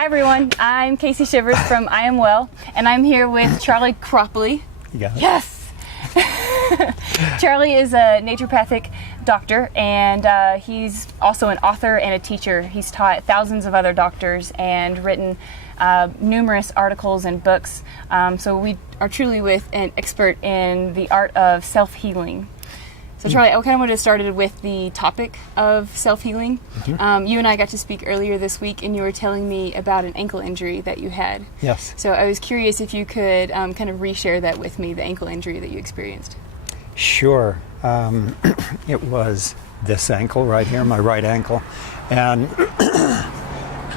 Hi everyone, I'm Casey Shivers from I Am Well, and I'm here with Charley Cropley. Yeah. Yes! Charley is a naturopathic doctor, and he's also an author and a teacher. He's taught thousands of other doctors and written numerous articles and books. So we are truly with an expert in the art of self-healing. So Charley, I kind of wanted to start with the topic of self-healing. Mm-hmm. You and I got to speak earlier this week, and you were telling me about an ankle injury that you had. Yes. So I was curious if you could kind of reshare that with me, the ankle injury that you experienced. Sure. It was this ankle right here, my right ankle. And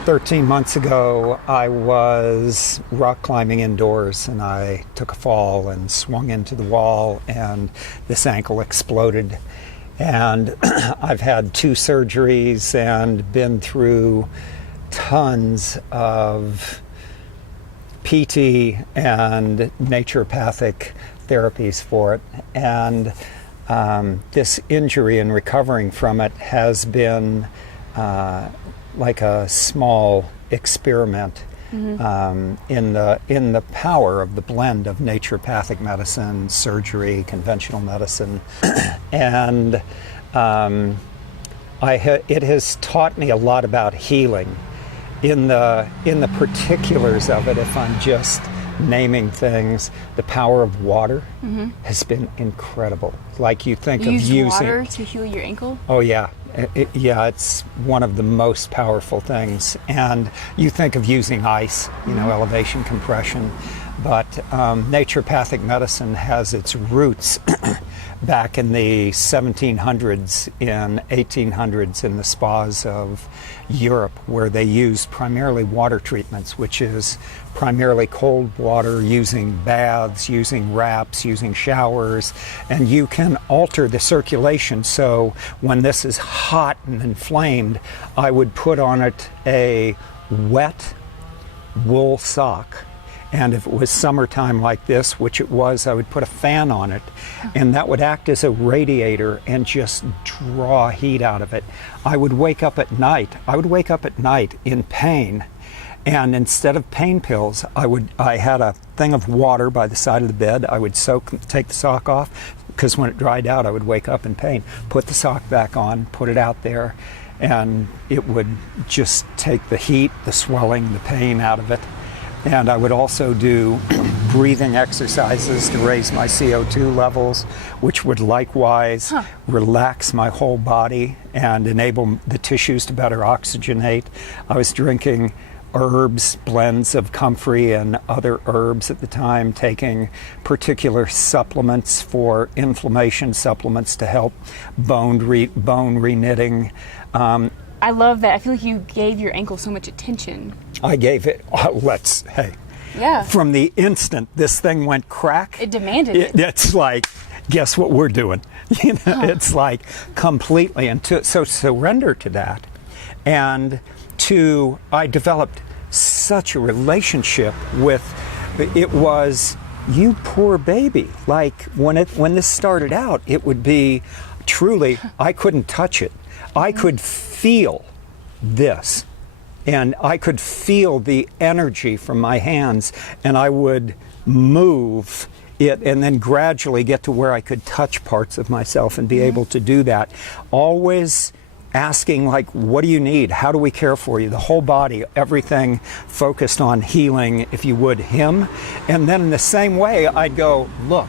13 months ago, I was rock climbing indoors, and I took a fall and swung into the wall, and this ankle exploded. And I've had 2 surgeries and been through tons of PT and naturopathic therapies for it. And this injury and recovering from it has been like a small experiment in the power of the blend of naturopathic medicine, surgery, conventional medicine, and it has taught me a lot about healing. In the particulars of it, if I'm just naming things, the power of water has been incredible. Like you think of using water to heal your ankle? Oh yeah. It's one of the most powerful things. And you think of using ice, elevation compression, but naturopathic medicine has its roots back in the 1700s and 1800s in the spas of Europe, where they used primarily water treatments, which is primarily cold water, using baths, using wraps, using showers, and you can alter the circulation. So when this is hot and inflamed, I would put on it a wet wool sock. And if it was summertime like this, which it was, I would put a fan on it, and that would act as a radiator and just draw heat out of it. I would wake up at night in pain, and instead of pain pills, I had a thing of water by the side of the bed. I would take the sock off, because when it dried out, I would wake up in pain. Put the sock back on, put it out there, and it would just take the heat, the swelling, the pain out of it. And I would also do breathing exercises to raise my CO2 levels, which would likewise relax my whole body and enable the tissues to better oxygenate. I was drinking herbs, blends of comfrey and other herbs at the time, taking particular supplements for inflammation, supplements to help bone reknitting. I love that. I feel like you gave your ankle so much attention. I gave it, Yeah. From the instant this thing went crack, it demanded it. It's like, guess what we're doing? It's like completely, and so surrender to that. And I developed such a relationship with, it was, you poor baby. Like when this started out, it would be truly, I couldn't touch it. I could feel this, and I could feel the energy from my hands, and I would move it and then gradually get to where I could touch parts of myself and be able to do that. Always asking, like, what do you need? How do we care for you? The whole body, everything focused on healing, if you would, him. And then in the same way, I'd go, look,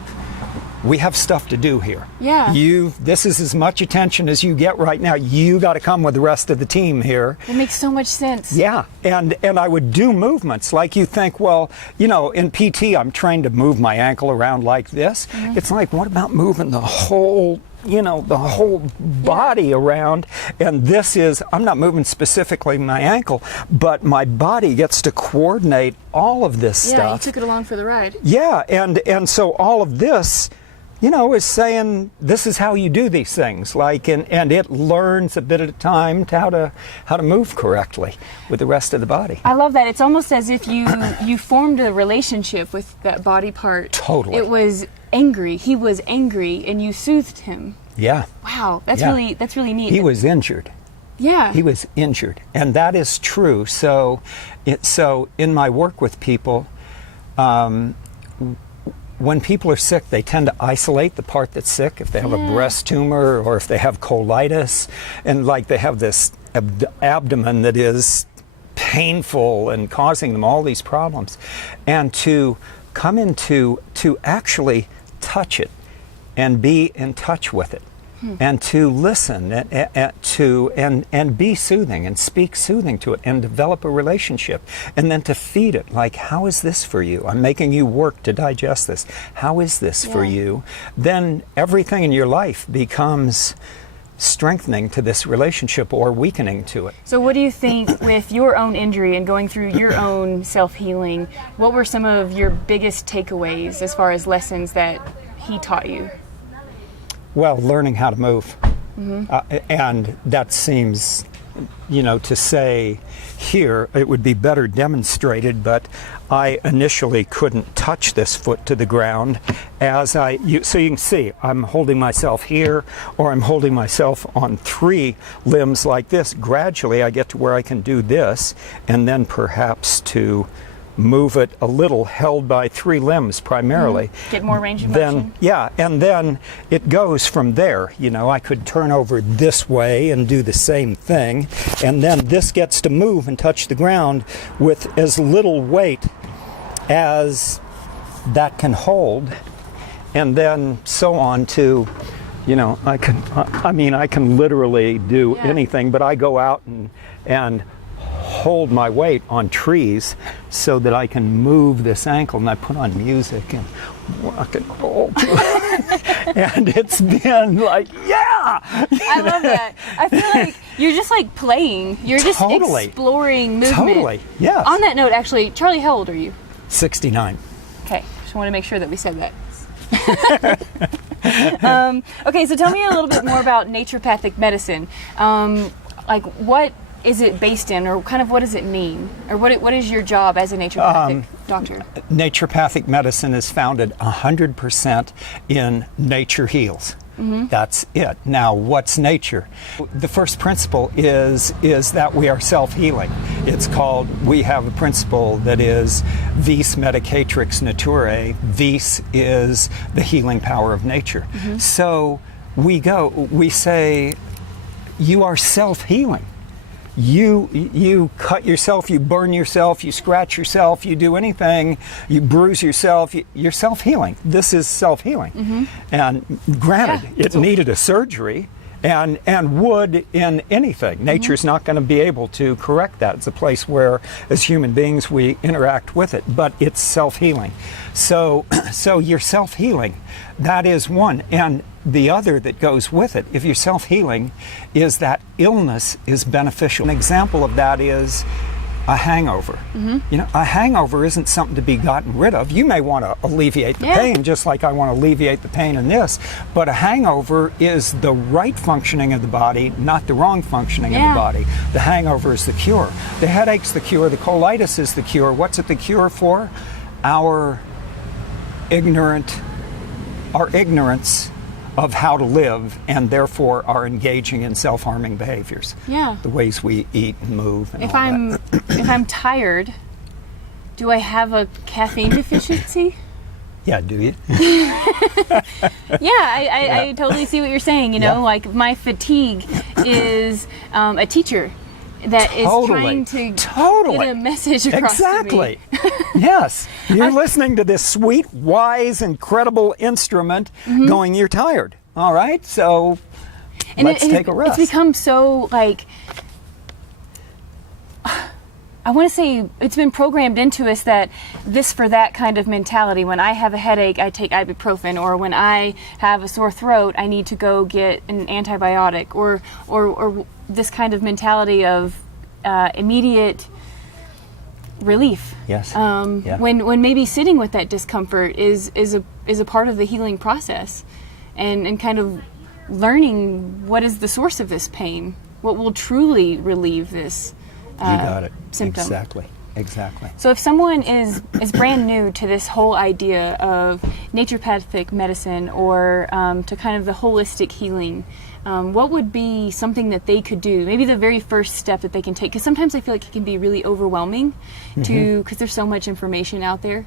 we have stuff to do here. Yeah. This is as much attention as you get right now. You got to come with the rest of the team here. It makes so much sense. Yeah, and I would do movements like you think, well, in PT, I'm trained to move my ankle around like this. It's like, what about moving the whole body around? And this is, I'm not moving specifically my ankle, but my body gets to coordinate all of this stuff. Yeah, you took it along for the ride. Yeah, and so all of this, is saying this is how you do these things, like, and it learns a bit at a time to how to move correctly with the rest of the body. I love that. It's almost as if you formed a relationship with that body part. Totally. It was angry. He was angry, and you soothed him. Yeah. Wow, that's really neat. He was injured. Yeah. He was injured, and that is true. So in my work with people, when people are sick, they tend to isolate the part that's sick. If they have a breast tumor or if they have colitis, and like they have this abdomen that is painful and causing them all these problems, and to come into to actually touch it and be in touch with it, and to listen and be soothing and speak soothing to it and develop a relationship, and then to feed it, like, how is this for you? I'm making you work to digest this. How is this for you? Then everything in your life becomes strengthening to this relationship or weakening to it. So what do you think, with your own injury and going through your own self-healing, what were some of your biggest takeaways as far as lessons that he taught you? Well, learning how to move. And that seems, to say here, it would be better demonstrated, but I initially couldn't touch this foot to the ground so you can see, I'm holding myself here, or I'm holding myself on 3 limbs like this. Gradually, I get to where I can do this, and then perhaps to move it a little, held by 3 limbs primarily. Get more range of motion. Yeah, and then it goes from there. I could turn over this way and do the same thing, and then this gets to move and touch the ground with as little weight as that can hold, and then so on to, I can literally do anything, but I go out and hold my weight on trees so that I can move this ankle, and I put on music and rock and roll to it. And it's been like, I love that. I feel like you're just like playing. You're just exploring movement. Totally, yes. On that note, actually, Charlie, how old are you? 69. Okay, just want to make sure that we said that. Okay, so tell me a little bit more about naturopathic medicine. What is it based in, or kind of what does it mean? Or what is your job as a naturopathic doctor? Naturopathic medicine is founded 100% in nature heals. That's it. Now, what's nature? The first principle is that we are self-healing. We have a principle that is vis medicatrix naturae. Vis is the healing power of nature. So we say, you are self-healing. You cut yourself, you burn yourself, you scratch yourself, you do anything, you bruise yourself, you're self-healing. This is self-healing. And granted, it needed a surgery, and would in anything. Nature's not going to be able to correct that. It's a place where, as human beings, we interact with it, but it's self-healing. So you're self-healing. That is one. And the other that goes with it, if you're self-healing, is that illness is beneficial. An example of that is a hangover. A hangover isn't something to be gotten rid of. You may want to alleviate the pain, just like I want to alleviate the pain in this, but a hangover is the right functioning of the body, not the wrong functioning of the body. The hangover is the cure. The headache's the cure. The colitis is the cure. What's it the cure for? Our ignorance of how to live, and therefore are engaging in self-harming behaviors. The ways we eat and move and if I'm tired, do I have a caffeine deficiency? Yeah, do you? I totally see what you're saying. Like my fatigue is a teacher that is trying to get a message across to me. Yes. You're listening to this sweet, wise, incredible instrument going, you're tired. All right, so let's take a rest. It's become so, I want to say it's been programmed into us that this for that kind of mentality. When I have a headache, I take ibuprofen, or when I have a sore throat, I need to go get an antibiotic, or this kind of mentality of immediate relief. Yes. When maybe sitting with that discomfort is a part of the healing process, and kind of learning what is the source of this pain, what will truly relieve this you got it. symptom. Exactly. Exactly. So if someone is brand new to this whole idea of naturopathic medicine or to kind of the holistic healing, what would be something that they could do? Maybe the very first step that they can take, because sometimes I feel like it can be really overwhelming because there's so much information out there.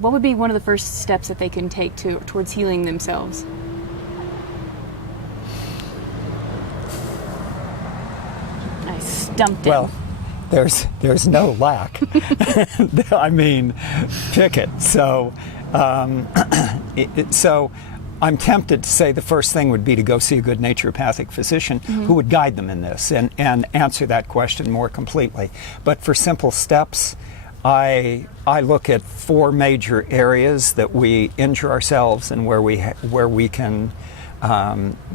What would be one of the first steps that they can take towards healing themselves? I stumped it. Well, there's no lack. I mean, pick it. So, so I'm tempted to say the first thing would be to go see a good naturopathic physician who would guide them in this and answer that question more completely. But for simple steps, I look at 4 major areas that we injure ourselves and where we can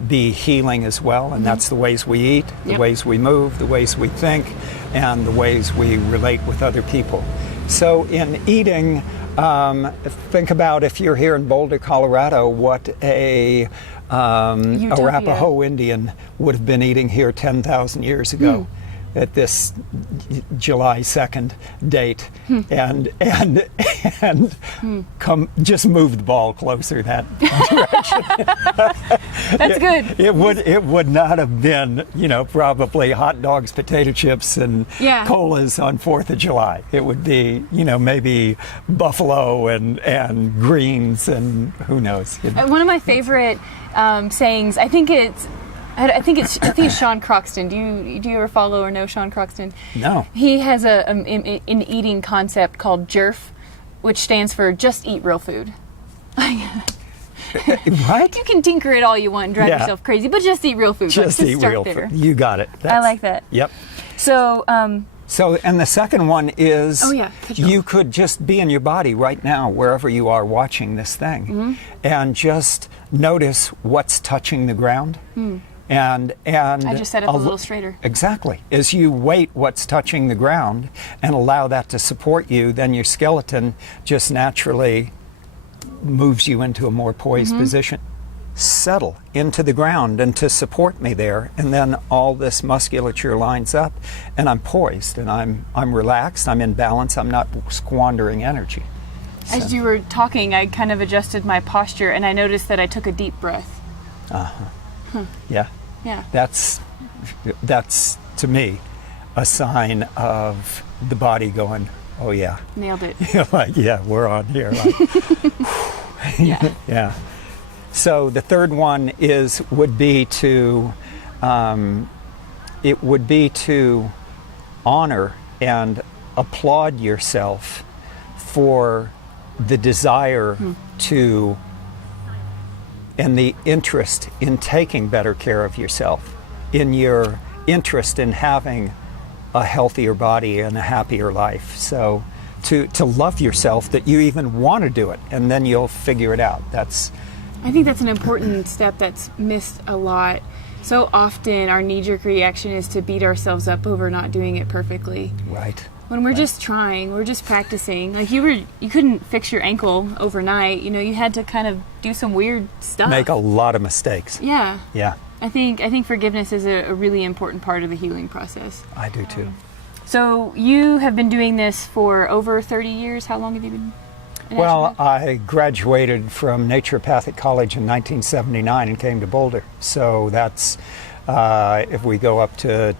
be healing as well, and that's the ways we eat, the ways we move, the ways we think, and the ways we relate with other people. So in eating, think about if you're here in Boulder, Colorado, what a Arapaho Indian would have been eating here 10,000 years ago. At this July 2nd date, and come just move the ball closer that direction. That's good. It would not have been, probably hot dogs, potato chips, and colas on 4th of July. It would be, maybe buffalo and greens and who knows. One of my favorite sayings, I think it's Sean Croxton. Do you ever follow or know Sean Croxton? No. He has an eating concept called JERF, which stands for Just Eat Real Food. Right? You can tinker it all you want and drive yourself crazy, but just eat real food. Just eat real food. You got it. I like that. Yep. So, and the second one is you could just be in your body right now, wherever you are watching this thing, and just notice what's touching the ground. And I just set up a little straighter. Exactly. As you weight what's touching the ground and allow that to support you, then your skeleton just naturally moves you into a more poised position. Settle into the ground and to support me there, and then all this musculature lines up, and I'm poised, and I'm relaxed, I'm in balance, I'm not squandering energy. As you were talking, I kind of adjusted my posture, and I noticed that I took a deep breath. Yeah. That's to me a sign of the body going, oh yeah, nailed it. Like, we're on here. Like, yeah. So the third one would be to honor and applaud yourself for the desire to and the interest in taking better care of yourself, in your interest in having a healthier body and a happier life. So to love yourself that you even want to do it, and then you'll figure it out. I think that's an important step that's missed a lot. So often our knee-jerk reaction is to beat ourselves up over not doing it perfectly. Right. When we're just trying, we're just practicing. Like you couldn't fix your ankle overnight. You had to kind of do some weird stuff. Make a lot of mistakes. Yeah. Yeah. I think forgiveness is a really important part of the healing process. I do too. So you have been doing this for over 30 years. How long have you been? Well, I graduated from Naturopathic College in 1979 and came to Boulder. So that's, if we go up to...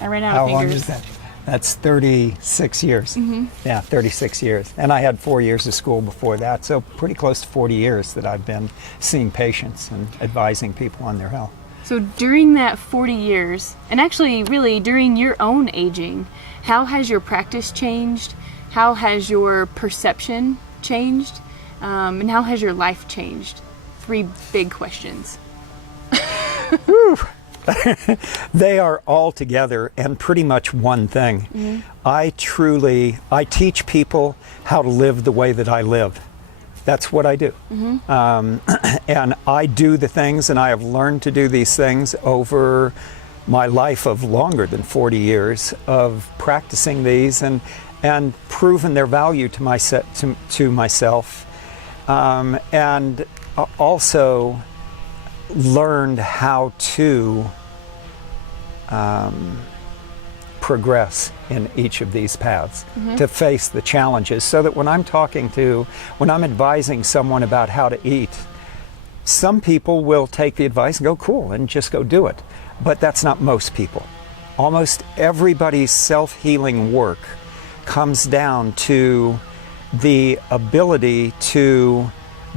I ran out of fingers. How long is that? That's 36 years. Yeah, 36 years. And I had 4 years of school before that, so pretty close to 40 years that I've been seeing patients and advising people on their health. So during that 40 years, and actually really during your own aging, how has your practice changed? How has your perception changed? And how has your life changed? 3 big questions. They are all together and pretty much one thing. I teach people how to live the way that I live. That's what I do. And I do the things, and I have learned to do these things over my life of longer than 40 years of practicing these and proven their value to myself, and also progress in each of these paths, to face the challenges, so that when I'm advising someone about how to eat, some people will take the advice and go, cool, and just go do it. But that's not most people. Almost everybody's self-healing work comes down to the ability to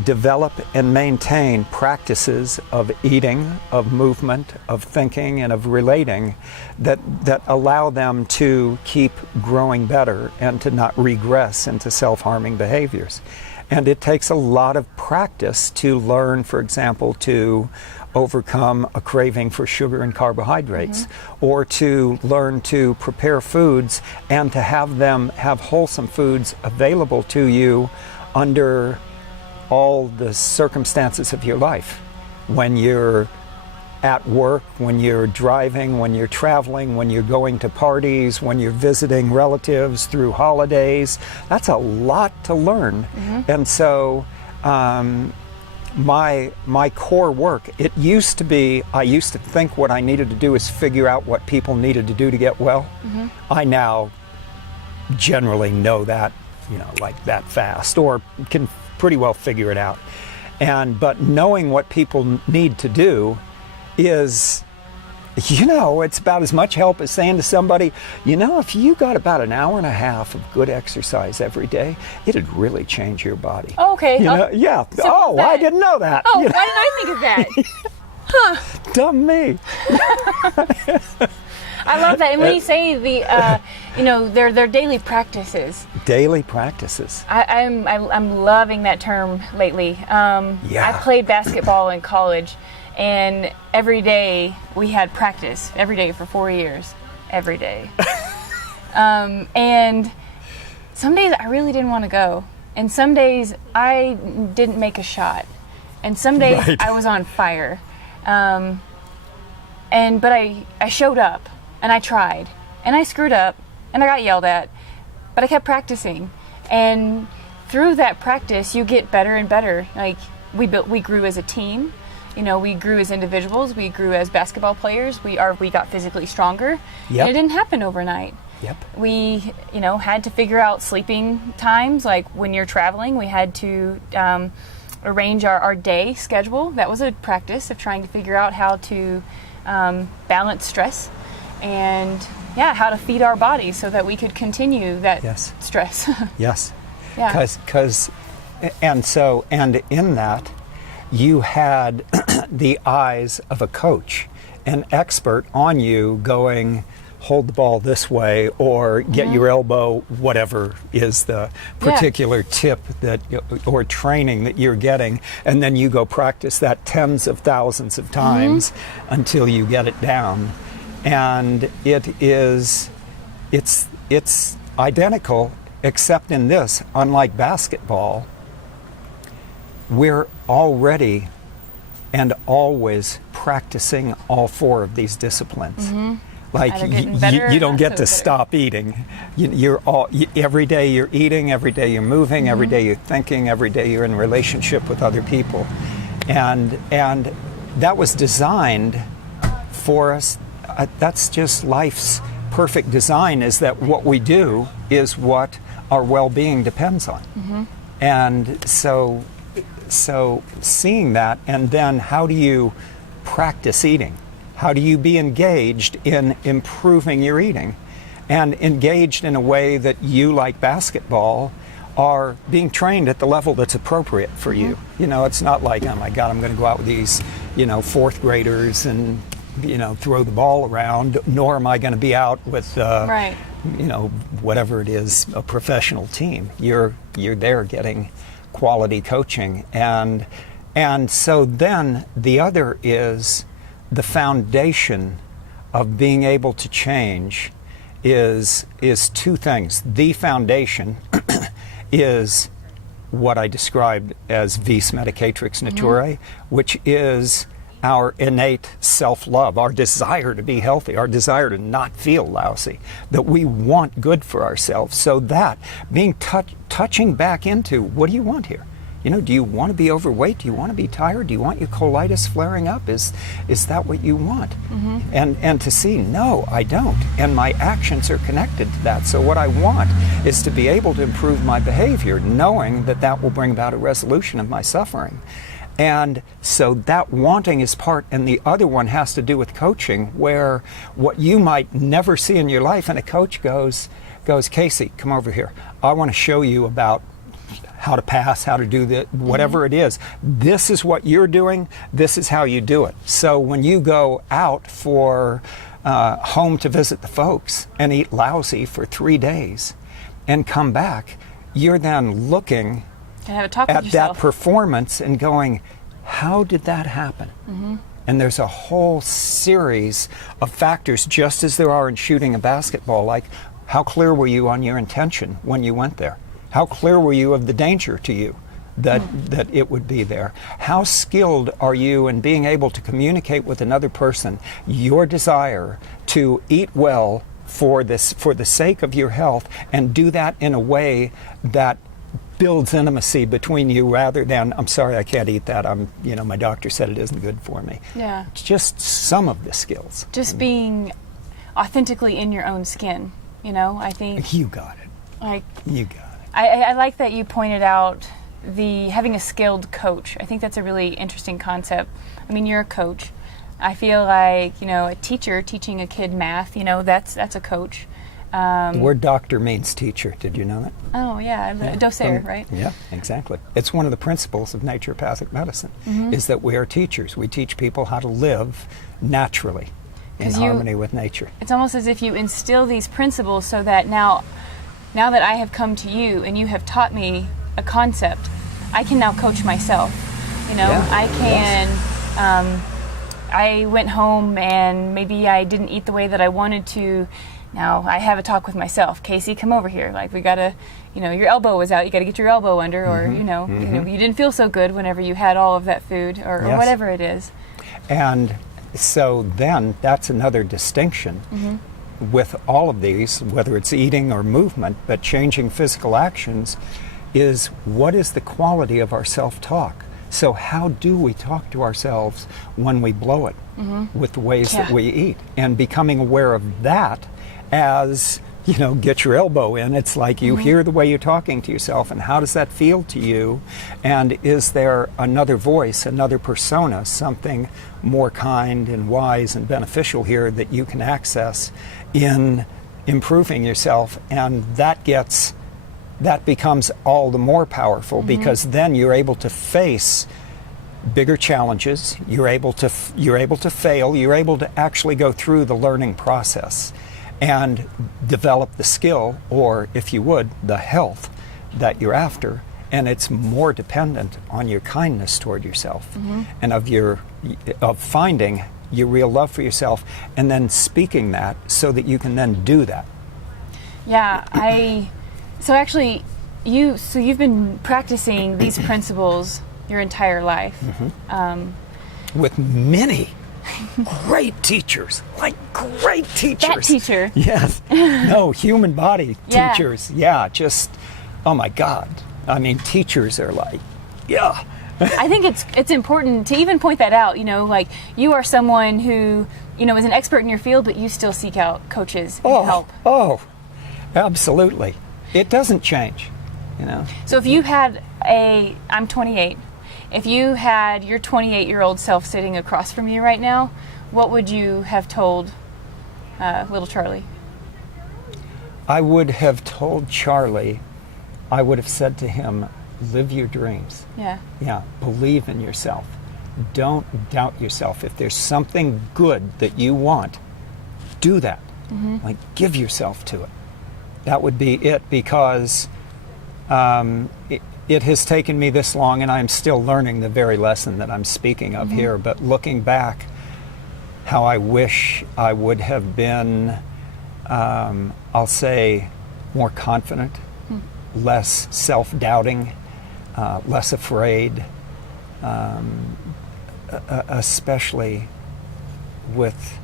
develop and maintain practices of eating, of movement, of thinking, and of relating that allow them to keep growing better and to not regress into self-harming behaviors. And it takes a lot of practice to learn, for example, to overcome a craving for sugar and carbohydrates, or to learn to prepare foods and to have them have wholesome foods available to you under all the circumstances of your life. When you're at work, when you're driving, when you're traveling, when you're going to parties, when you're visiting relatives through holidays, that's a lot to learn. And so my core work, it used to be, I used to think what I needed to do is figure out what people needed to do to get well. I now generally know that, like that fast, or can pretty well figure it out. But knowing what people need to do is, it's about as much help as saying to somebody, if you got about an hour and a half of good exercise every day, it'd really change your body. Okay. Yeah. Oh, I didn't know that. Oh, why did I think of that? Huh. Dumb me. I love that. And when you say their daily practices. Daily practices. I'm loving that term lately. I played basketball in college, and every day we had practice every day for 4 years, every day. And some days I really didn't want to go, and some days I didn't make a shot, and some days I was on fire. But I showed up. And I tried, and I screwed up, and I got yelled at, but I kept practicing. And through that practice, you get better and better. Like, we grew as a team, we grew as individuals, we grew as basketball players, we got physically stronger. And it didn't happen overnight. We, had to figure out sleeping times. Like when you're traveling, we had to arrange our day schedule. That was a practice of trying to figure out how to balance stress. And how to feed our bodies so that we could continue that stress. Yes. Yeah. And in that, you had the eyes of a coach, an expert on you going, hold the ball this way, or get your elbow, whatever is the particular tip or training that you're getting, and then you go practice that tens of thousands of times until you get it down. And it's identical, except in this, unlike basketball, we're already and always practicing all four of these disciplines. Like you don't get to stop eating. Every day you're eating, every day you're moving, every day you're thinking, every day you're in relationship with other people. And that was designed for us. That's just life's perfect design, is that what we do is what our well-being depends on. And so seeing that, and then how do you practice eating? How do you be engaged in improving your eating? And engaged in a way that you, like basketball, are being trained at the level that's appropriate for you. It's not like, oh my God, I'm going to go out with these, fourth graders and throw the ball around, nor am I going to be out with, whatever it is, a professional team. You're there getting quality coaching. And so then the other is the foundation of being able to change is two things. The foundation is what I described as vis medicatrix naturae, which is our innate self-love, our desire to be healthy, our desire to not feel lousy, that we want good for ourselves. So that being touching back into, what do you want here? Do you want to be overweight? Do you want to be tired? Do you want your colitis flaring up? Is that what you want? And to see, no, I don't. And my actions are connected to that. So what I want is to be able to improve my behavior, knowing that that will bring about a resolution of my suffering. And so that wanting is part, and the other one has to do with coaching, where what you might never see in your life, and a coach goes, Casey, come over here. I want to show you about how to pass, how to do that, whatever it is. This is what you're doing. This is how you do it. So when you go out for home to visit the folks and eat lousy for 3 days and come back, you're then looking at that performance and going, how did that happen? And there's a whole series of factors, just as there are in shooting a basketball, like how clear were you on your intention when you went there? How clear were you of the danger to you that it would be there? How skilled are you in being able to communicate with another person your desire to eat well for the sake of your health, and do that in a way that builds intimacy between you, rather than, I'm sorry, I can't eat that. My doctor said it isn't good for me. Yeah. It's just some of the skills. Just being authentically in your own skin, I think. You got it. You got it. I like that you pointed out having a skilled coach. I think that's a really interesting concept. I mean, you're a coach. I feel like, a teacher teaching a kid math, that's a coach. The word doctor means teacher. Did you know that? Oh, yeah. Docere, right? Yeah, exactly. It's one of the principles of naturopathic medicine, is that we are teachers. We teach people how to live naturally in harmony with nature. It's almost as if you instill these principles so that now that I have come to you and you have taught me a concept, I can now coach myself. I can, I went home and maybe I didn't eat the way that I wanted to. Now I have a talk with myself. Casey, come over here. Like, we gotta, your elbow was out. You gotta get your elbow under, or, you didn't feel so good whenever you had all of that food, or whatever it is. And so then that's another distinction with all of these, whether it's eating or movement, but changing physical actions, is what is the quality of our self-talk? So how do we talk to ourselves when we blow it with the ways that we eat? And becoming aware of that as, get your elbow in. It's like you hear the way you're talking to yourself, and how does that feel to you? And is there another voice, another persona, something more kind and wise and beneficial here that you can access in improving yourself? And that becomes all the more powerful, because then you're able to face bigger challenges. You're able to fail. You're able to actually go through the learning process and develop the skill, or if you would, the health that you're after. And it's more dependent on your kindness toward yourself, and of finding your real love for yourself, and then speaking that so that you can then do that. Yeah, so actually, you've been practicing these principles your entire life. With many great teachers, great teachers. That teacher. Yes. No, human body teachers. Yeah, just, oh my God. I mean, teachers are I think it's important to even point that out. You are someone who, is an expert in your field, but you still seek out coaches and help. Oh, absolutely. It doesn't change, So if you had I'm 28, if you had your 28-year-old self sitting across from you right now, what would you have told little Charley? I would have told Charley, I would have said to him, live your dreams. Yeah, believe in yourself. Don't doubt yourself. If there's something good that you want, do that. Give yourself to it. That would be it, because it has taken me this long, and I'm still learning the very lesson that I'm speaking of here. But looking back, how I wish I would have been, I'll say, more confident, less self-doubting, less afraid, especially with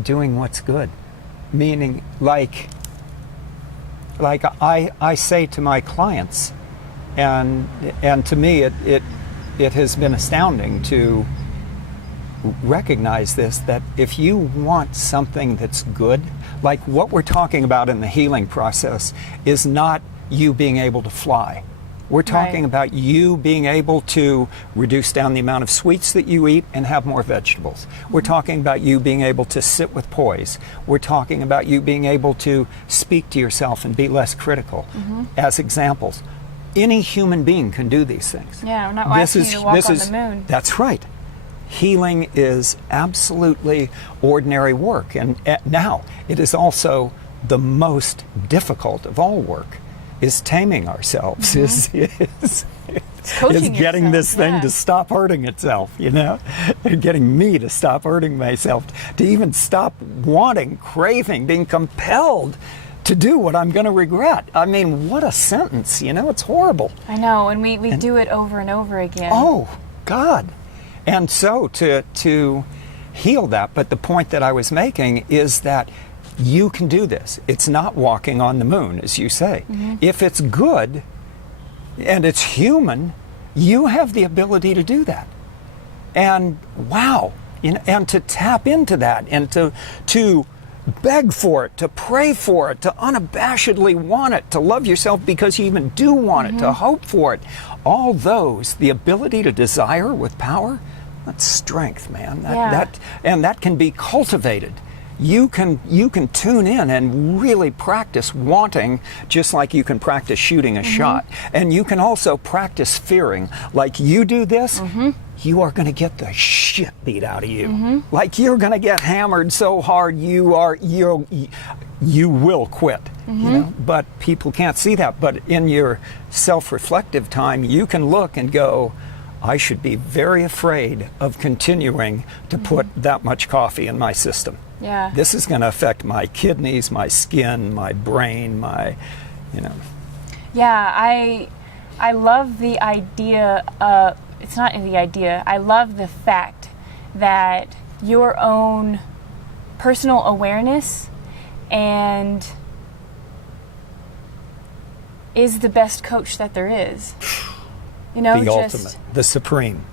doing what's good. Meaning, like I say to my clients, and to me it has been astounding to recognize this, that if you want something that's good, like what we're talking about in the healing process is not you being able to fly. We're talking about you being able to reduce down the amount of sweets that you eat and have more vegetables. We're talking about you being able to sit with poise. We're talking about you being able to speak to yourself and be less critical, as examples. Any human being can do these things. Yeah, we're not asking you to walk on the moon. That's right. Healing is absolutely ordinary work. And now, it is also the most difficult of all work, is taming ourselves, is getting this thing to stop hurting itself, and getting me to stop hurting myself, to even stop wanting, craving, being compelled to do what I'm going to regret. I mean, what a sentence, it's horrible. I know, and we do it over and over again. Oh, God. And so to heal that, but the point that I was making is that you can do this. It's not walking on the moon, as you say. If it's good and it's human, you have the ability to do that. And wow, and to tap into that, and to beg for it, to pray for it, to unabashedly want it, to love yourself because you even do want it, to hope for it. All those, the ability to desire with power, that's strength, man. That can be cultivated. You can tune in and really practice wanting, just like you can practice shooting a shot. And you can also practice fearing. Like, you do this, you are going to get the shit beat out of you. Like, you're going to get hammered so hard you will quit. But people can't see that. But in your self-reflective time, you can look and go, I should be very afraid of continuing to put that much coffee in my system. Yeah. This is going to affect my kidneys, my skin, my brain, Yeah, I love the idea of, it's not the idea, I love the fact that your own personal awareness and is the best coach that there is. The ultimate, the supreme.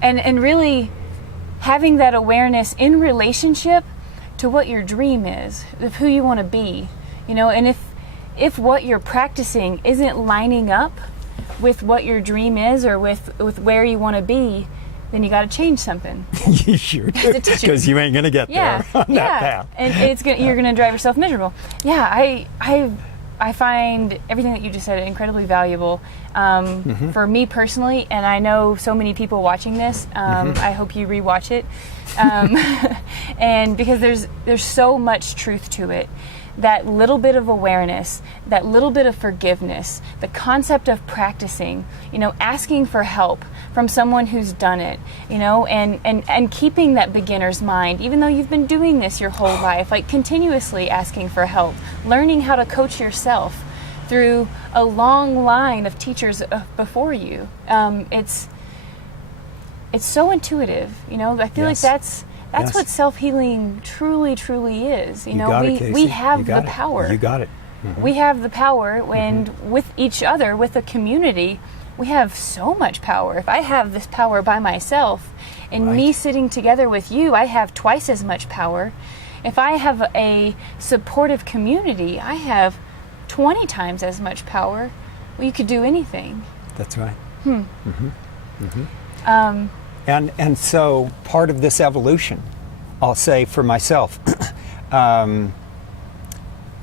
And really having that awareness in relationship to what your dream is, of who you want to be, and if what you're practicing isn't lining up with what your dream is or with where you want to be, then you got to change something. You sure do, because you ain't going to get there on that path. And you're going to drive yourself miserable. Yeah, I find everything that you just said incredibly valuable for me personally, and I know so many people watching this. I hope you rewatch it, and because there's so much truth to it. That little bit of awareness, that little bit of forgiveness, the concept of practicing, asking for help from someone who's done it, and keeping that beginner's mind, even though you've been doing this your whole life, like continuously asking for help, learning how to coach yourself through a long line of teachers before you. It's so intuitive, I feel like that's what self-healing truly, truly is. We have the power. You got it. We have the power, and with each other, with the community, we have so much power. If I have this power by myself, and me sitting together with you, I have twice as much power. If I have a supportive community, I have 20 times as much power. Well, you could do anything. That's right. And so part of this evolution, I'll say for myself,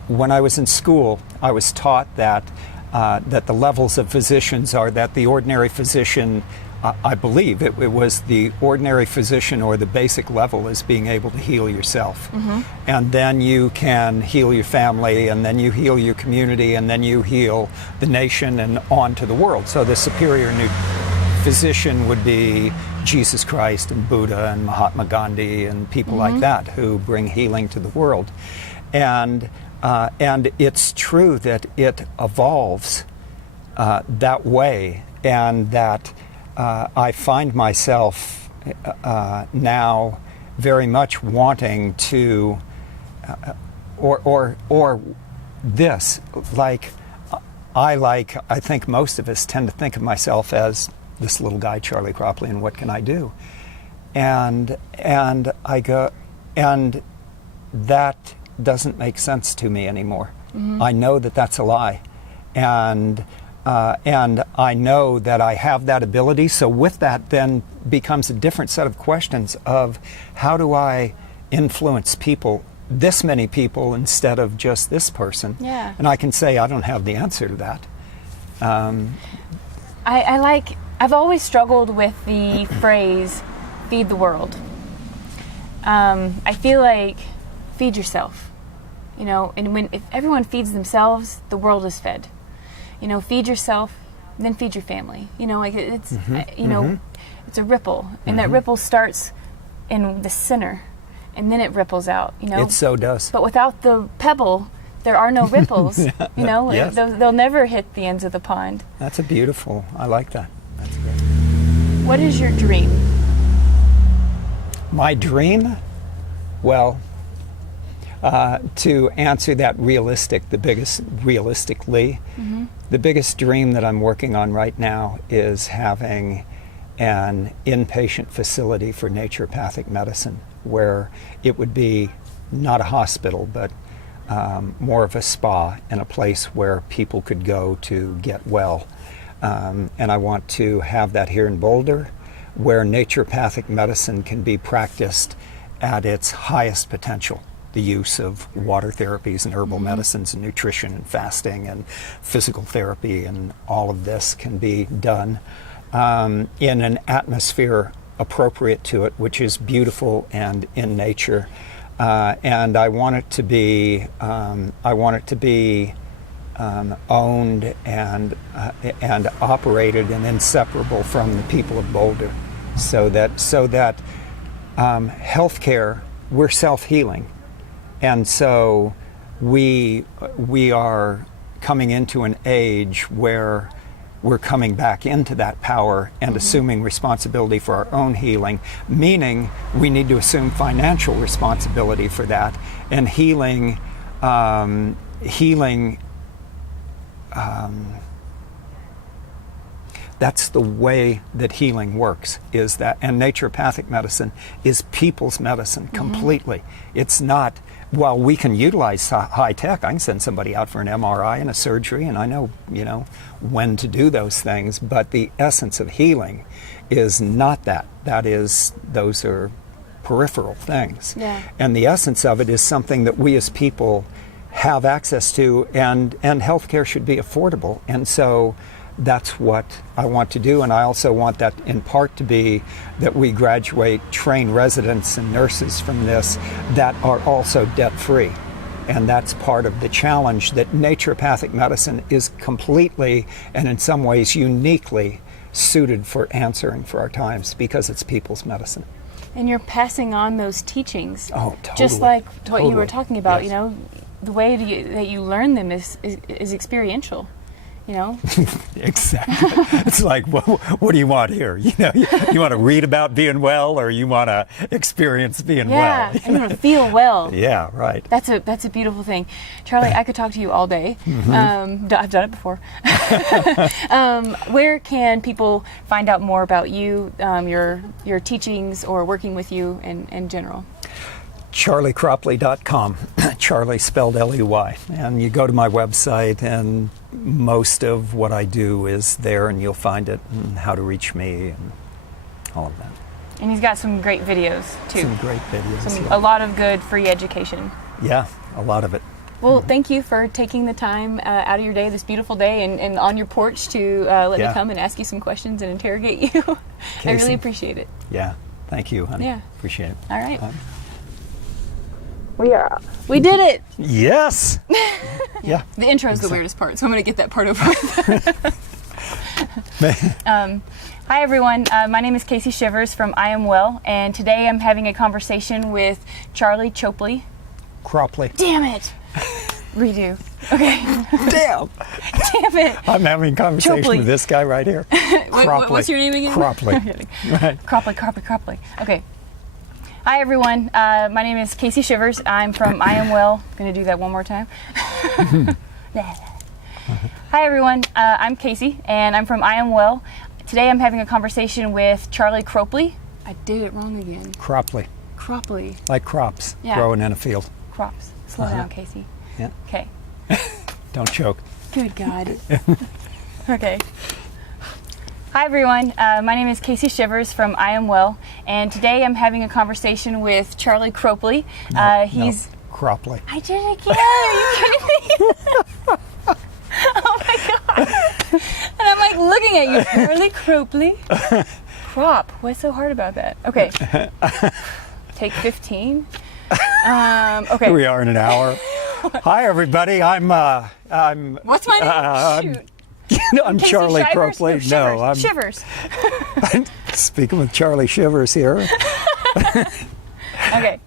when I was in school, I was taught that the levels of physicians are that the ordinary physician, I believe it was the ordinary physician, or the basic level is being able to heal yourself. And then you can heal your family, and then you heal your community, and then you heal the nation and on to the world. So the superior new physician would be Jesus Christ and Buddha and Mahatma Gandhi and people like that who bring healing to the world. And it's true that it evolves that way, and that I find myself now very much wanting to, or this, like, I think most of us tend to think of myself as this little guy, Charley Cropley, and what can I do? And I go, and that doesn't make sense to me anymore. I know that that's a lie, and I know that I have that ability. So with that, then becomes a different set of questions of how do I influence people, this many people, instead of just this person? Yeah. And I can say I don't have the answer to that. I've always struggled with the phrase "feed the world." I feel like feed yourself, you know, and if everyone feeds themselves, the world is fed. You know, feed yourself, then feed your family. You know, like it's you know, it's a ripple, and that ripple starts in the center, and then it ripples out. You know, It so does. but without the pebble, there are no ripples. You know, Yes. they'll never hit the ends of the pond. That's a beautiful, I like that. That's great. What is your dream? My dream? Well, to answer that realistically, the biggest dream that I'm working on right now is having an inpatient facility for naturopathic medicine, where it would be not a hospital, but more of a spa, and a place where people could go to get well. And I want to have that here in Boulder, where naturopathic medicine can be practiced at its highest potential. The use of water therapies and herbal medicines and nutrition and fasting and physical therapy and all of this can be done in an atmosphere appropriate to it, which is beautiful and in nature. And I want it to be, owned and operated and inseparable from the people of Boulder, so that healthcare, we're self-healing, and so we are coming into an age where we're coming back into that power and assuming responsibility for our own healing, meaning we need to assume financial responsibility for that, and healing that's the way that healing works, is that, and naturopathic medicine is people's medicine completely. It's not, while we can utilize high tech, I can send somebody out for an MRI and a surgery, and I know, you know, when to do those things, but the essence of healing is not that. That is, those are peripheral things. Yeah. And the essence of it is something that we as people have access to, and healthcare should be affordable. And so that's what I want to do, and I also want that in part to be that we graduate trained residents and nurses from this that are also debt-free. And that's part of the challenge, that naturopathic medicine is completely and in some ways uniquely suited for answering for our times, because it's people's medicine. And you're passing on those teachings. Oh, totally. Just like what you were Totally. talking about, Yes. you know, the way that you learn them is experiential. You know? Exactly. It's like, what do you want here? You know, you want to read about being well, or you want to experience being Yeah, well? and you want to feel well. Yeah, right. That's a beautiful thing. Charley, I could talk to you all day. I've done it before. Where can people find out more about you, your teachings, or working with you in general? CharleyCropley.com. Charley spelled L-E-Y. And you go to my website, and most of what I do is there, and you'll find it, and how to reach me, and all of that. And he's got some great videos too. Some great videos. A lot of good free education. Yeah, a lot of it. Well, thank you for taking the time out of your day, this beautiful day, and on your porch to let me come and ask you some questions and interrogate you. I really appreciate it. Yeah, thank you, honey. Yeah. Appreciate it. All right. We did it! Yes! Yeah. The intro is the weirdest part, so I'm going to get that part over with. Hi everyone, my name is Casey Shivers from I Am Well, and today I'm having a conversation with Charley Cropley. Cropley. Damn it! Redo. Okay. Damn! Damn it! I'm having a conversation Cropley. with this guy right here. Cropley. What's your name again? Cropley. Right. Cropley. Okay. Hi everyone, my name is Casey Shivers. I'm from I Am Well. Gonna do that one more time. Hi everyone, I'm Casey and I'm from I Am Well. Today I'm having a conversation with Charley Cropley. I did it wrong again. Cropley. Cropley. Like crops Yeah. growing in a field. Crops. Slow down, Casey. Yeah. Okay. Don't choke. Good God. Okay. Hi everyone, my name is Casey Shivers from I Am Well, and today I'm having a conversation with Charley Cropley. He's Cropley. I did it again. Are you kidding me? Oh my God. And I'm like looking at you, Charley Cropley. Crop. What's so hard about that? Okay. Take 15. Okay. Here we are in an hour. Hi everybody. I'm What's my name? Shoot. I'm Casey Charley Shivers? Cropley. No, I'm Shivers. speaking with Charley Shivers here. Okay.